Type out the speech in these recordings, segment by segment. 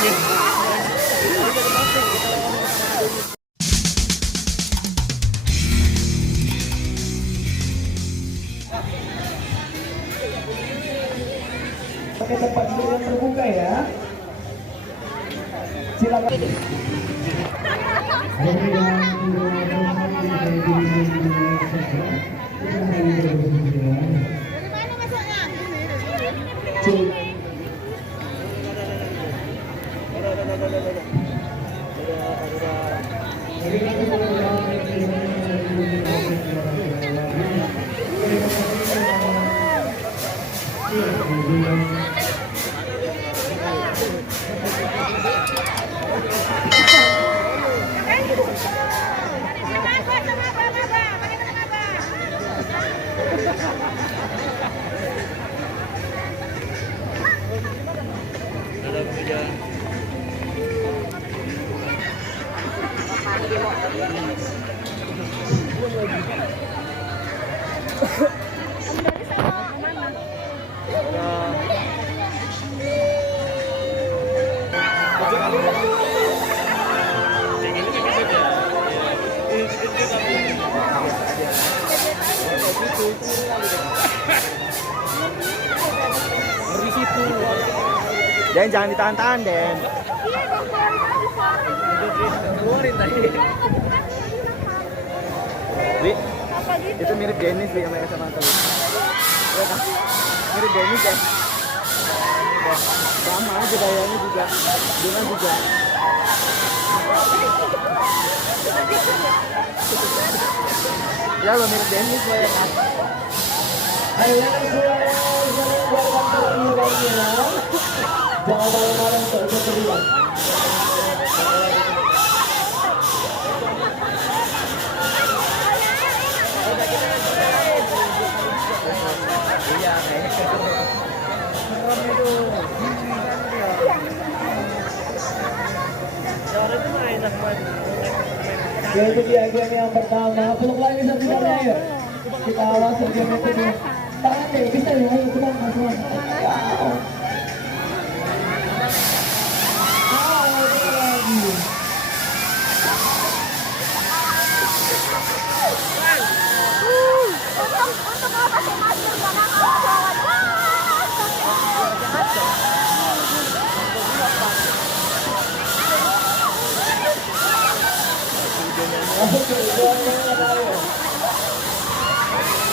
Pakai tempat duduk yang terbuka ya. Silakan. Den, jangan ditahan-tahan, Den. Keluarin tadi. Wi, itu mirip Dennis Wi sama SMA tuh. Mirip Dennis ya. Sama aja gayanya juga. Dengan juga. Ya lo mirip Dennis ya. Ayo jangan malam-malam terlibat. Iya, kayaknya serem itu. Ya itu dia game yang pertama. Peluk lagi satu-satunya ya. Kita awasi game itu dulu. Tangan deh, bisa ya. Ayo teman, teman.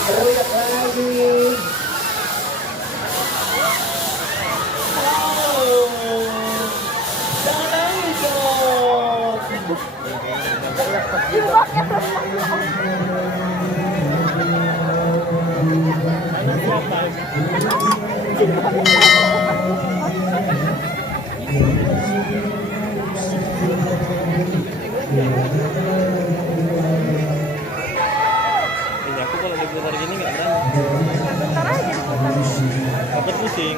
Teriak lagi. Jangan nangis dong. Ini aku kalau diputar gini nggak berani. Bentar aja diputar. Takut pusing.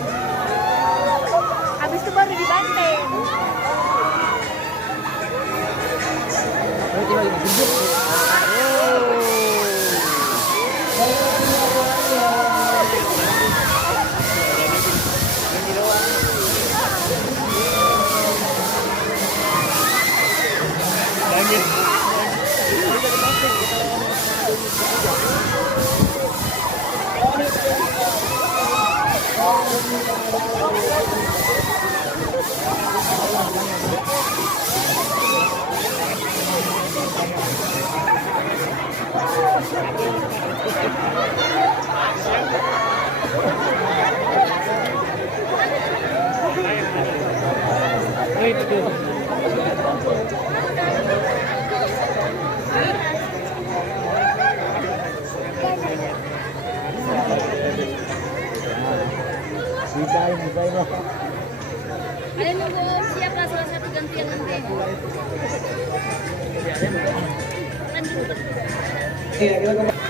Habis itu baru dibanting. Ada nunggu siap lah salah satu gantian nanti. Iya, kita